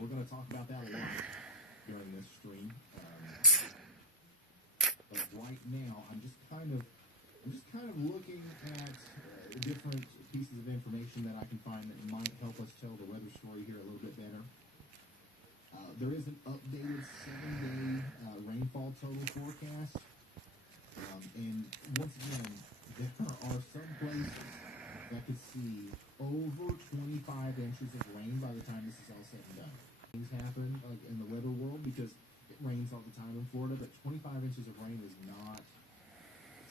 we're going to talk about that a lot during this stream. But right now, I'm just kind of looking at different pieces of information that I can find that might help us tell the weather story here a little bit better. There is an updated 7-day rainfall total forecast. And once again, there are some places that could see over 25 inches of rain by the time this is all said and done. Things happen in the weather world because it rains all the time in Florida, but 25 inches of rain is not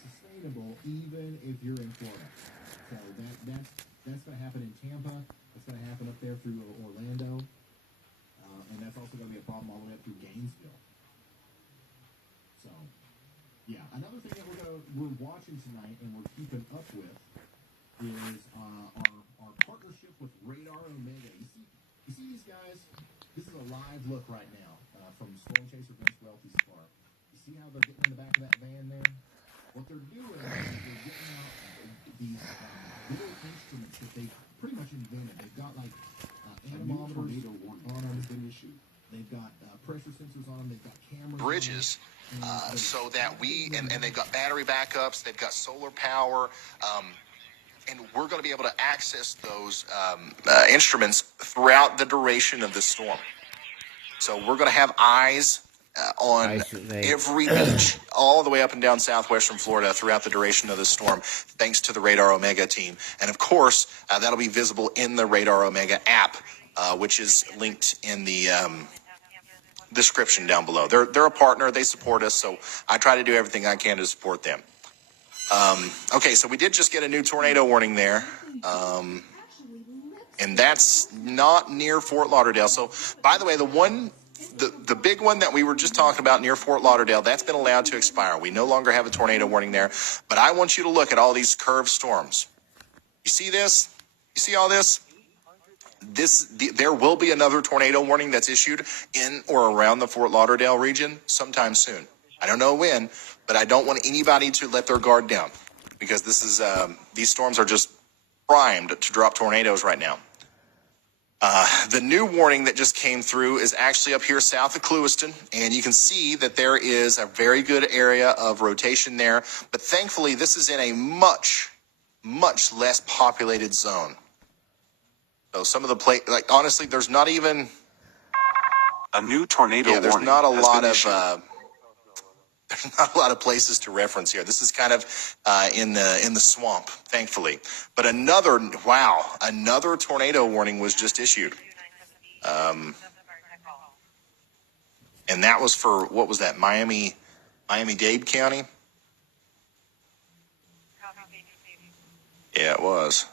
sustainable even if you're in Florida. So that's going to happen in Tampa. That's going to happen up there through Orlando. And that's also going to be a problem all the way up through Gainesville. So, yeah. Another thing that we're watching tonight and we're keeping up with is our partnership with Radar Omega. You see these guys? This is a live look right now from Storm Chaser Vince Welty's car. You see how they're getting in the back of that van there? What they're doing is they're getting out these little instruments that they pretty much invented. They've got like anemometers on them. They've got pressure sensors on them. They've got cameras. Bridges, so that and they've got battery backups. They've got solar power. And we're going to be able to access those instruments throughout the duration of the storm. So we're going to have eyes on every beach all the way up and down southwestern Florida throughout the duration of the storm, thanks to the Radar Omega team. And, of course, that'll be visible in the Radar Omega app, which is linked in the description down below. They're a partner. They support us, so I try to do everything I can to support them. Okay, so we did just get a new tornado warning there. And that's not near Fort Lauderdale. So, by the way, the big one that we were just talking about near Fort Lauderdale, that's been allowed to expire. We no longer have a tornado warning there. But I want you to look at all these curved storms. You see this? You see all this? There will be another tornado warning that's issued in or around the Fort Lauderdale region sometime soon. I don't know when, but I don't want anybody to let their guard down because these storms are just primed to drop tornadoes right now. The new warning that just came through is actually up here south of Clewiston, and you can see that there is a very good area of rotation there. But thankfully, this is in a much, much less populated zone. So some of the honestly, there's not even a new tornado warning. There's not a lot of there's not a lot of places to reference here. This is kind of in the swamp, thankfully. But another tornado warning was just issued. And that was for, what was that, Miami-Dade County? Yeah, it was.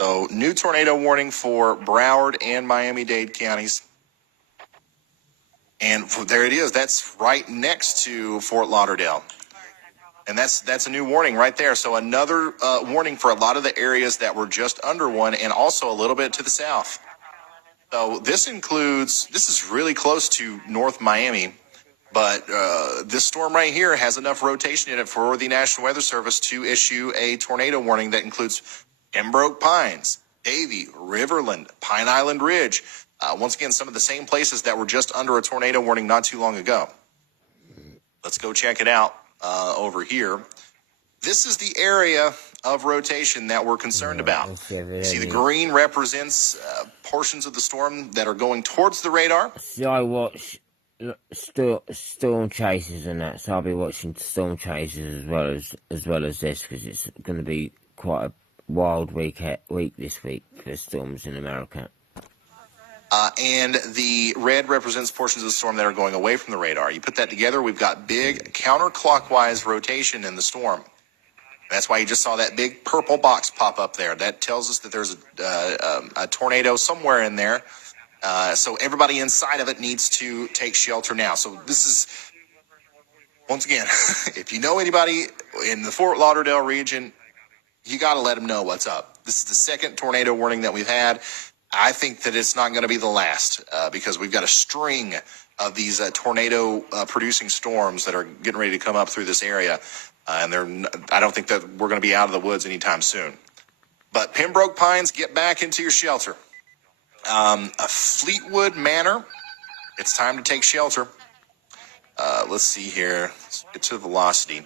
So, new tornado warning for Broward and Miami-Dade counties. And there it is. That's right next to Fort Lauderdale. And that's a new warning right there. So another warning for a lot of the areas that were just under one and also a little bit to the south. So this is really close to North Miami. But this storm right here has enough rotation in it for the National Weather Service to issue a tornado warning that includes Pembroke Pines, Davie, Riverland, Pine Island Ridge. Once again, some of the same places that were just under a tornado warning not too long ago. Let's go check it out over here. This is the area of rotation that we're concerned about. You see the green represents portions of the storm that are going towards the radar. So I watch Storm Chasers and that, so I'll be watching Storm Chasers as well as this, because it's going to be quite a wild week this week for storms in America. And the red represents portions of the storm that are going away from the radar. You put that together, we've got big counterclockwise rotation in the storm. That's why you just saw that big purple box pop up there. That tells us that there's a tornado somewhere in there. So everybody inside of it needs to take shelter now. So this is, once again, if you know anybody in the Fort Lauderdale region, you got to let them know what's up. This is the second tornado warning that we've had. I think that it's not going to be the last because we've got a string of these tornado producing storms that are getting ready to come up through this area. And I don't think that we're going to be out of the woods anytime soon. But Pembroke Pines, get back into your shelter. Fleetwood Manor, it's time to take shelter. Let's see here. Let's get to velocity.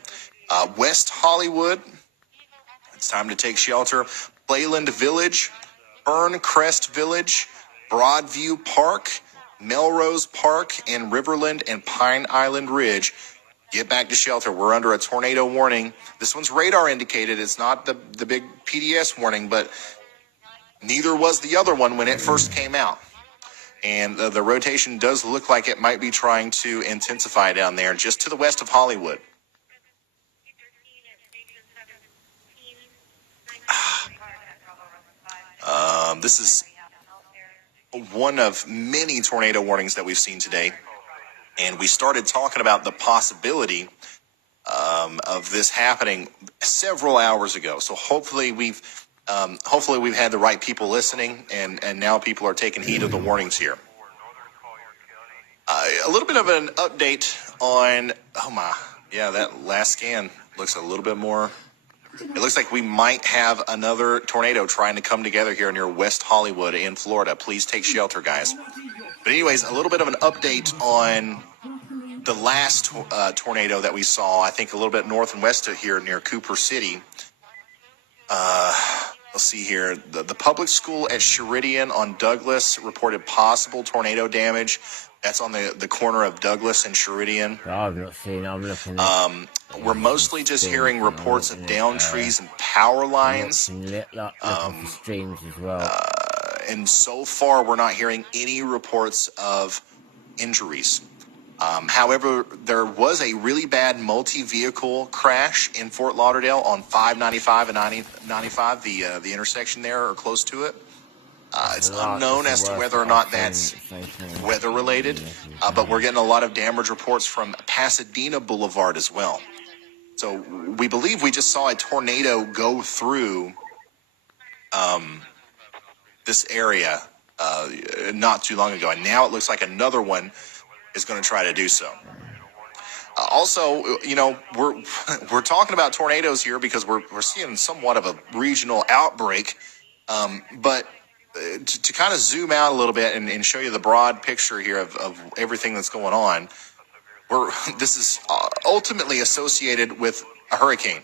West Hollywood, it's time to take shelter. Playland Village, Burncrest Village, Broadview Park, Melrose Park, and Riverland and Pine Island Ridge. Get back to shelter. We're under a tornado warning. This one's radar indicated. It's not the big PDS warning, but neither was the other one when it first came out. And the rotation does look like it might be trying to intensify down there just to the west of Hollywood. This is one of many tornado warnings that we've seen today. And we started talking about the possibility of this happening several hours ago. So hopefully we've had the right people listening, and now people are taking heed of the warnings here. A little bit of an update on, that last scan looks a little bit more. It looks like we might have another tornado trying to come together here near West Hollywood in Florida. Please take shelter, guys. But anyways, a little bit of an update on the last tornado that we saw, I think a little bit north and west of here near Cooper City. Let's see here. The public school at Sheridan on Douglas reported possible tornado damage. That's on the corner of Douglas and Sheridan. I've not seen. I'm looking at. We're mostly just hearing reports of downed trees and power lines. Looking for streams as well. And so far, we're not hearing any reports of injuries. However, there was a really bad multi-vehicle crash in Fort Lauderdale on 595 and 95, the intersection there or close to it. It's unknown as to whether or not that's weather-related, but we're getting a lot of damage reports from Pasadena Boulevard as well. So we believe we just saw a tornado go through this area not too long ago, and now it looks like another one is going to try to do so. Also, we're talking about tornadoes here because we're seeing somewhat of a regional outbreak, but to kind of zoom out a little bit and show you the broad picture here of everything that's going on, this is ultimately associated with a hurricane,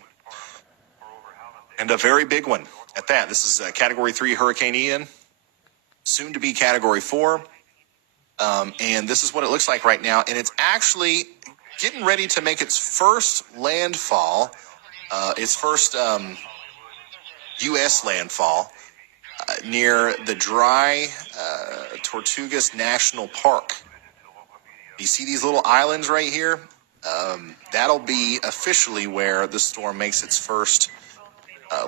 and a very big one at that. This is Category 3 Hurricane Ian, soon to be Category 4, and this is what it looks like right now, and it's actually getting ready to make its first landfall, its first U.S. landfall, near the dry Tortugas National Park. You see these little islands right here? That'll be officially where the storm makes its first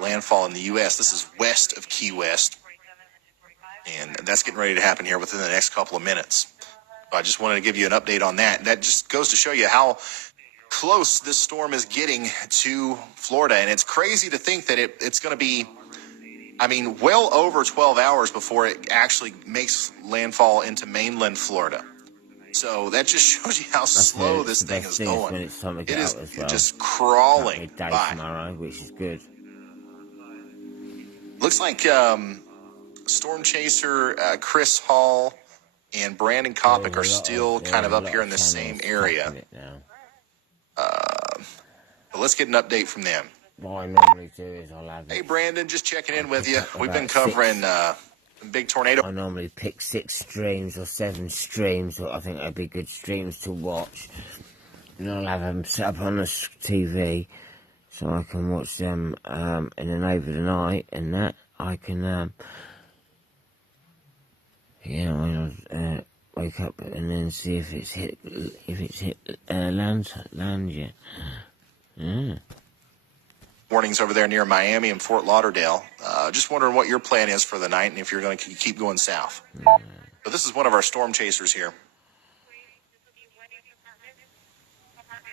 landfall in the U.S. This is west of Key West, and that's getting ready to happen here within the next couple of minutes. So I just wanted to give you an update on that. That just goes to show you how close this storm is getting to Florida, and it's crazy to think that it's going to be, well over 12 hours before it actually makes landfall into mainland Florida. So that just shows you how slow this thing is going. It is just crawling by. Tomorrow, which is good. Looks like Storm Chaser Chris Hall and Brandon Kopic are still kind of up here in the same area. But let's get an update from them. What I normally do is I'll have. Hey, Brandon, just checking in with you. We've been covering big tornado. I normally pick 6 streams or 7 streams, I think that'd be good streams to watch. And I'll have them set up on the TV so I can watch them and then over the night, and that I can I'll wake up and then see if it's hit land yet. Yeah. Warnings over there near Miami and Fort Lauderdale. Just wondering what your plan is for the night and if you're going to keep going south. So this is one of our storm chasers here.